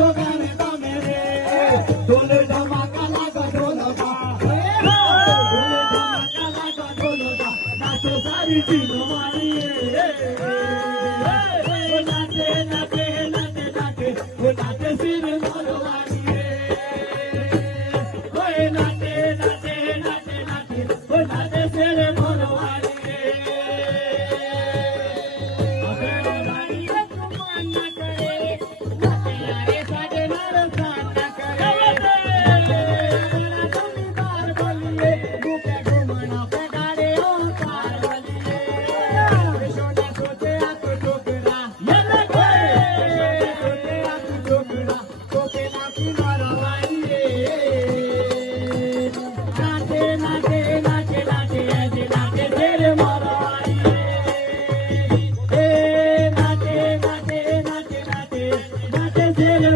नाचो गाणे दामे रे ढोल धमाका लागा ढोलका ढोल धमाका लागा ढोलका नाचो सारी टीम हमारी नाचे नाचे नाचे नाचे नाचे सिर मारो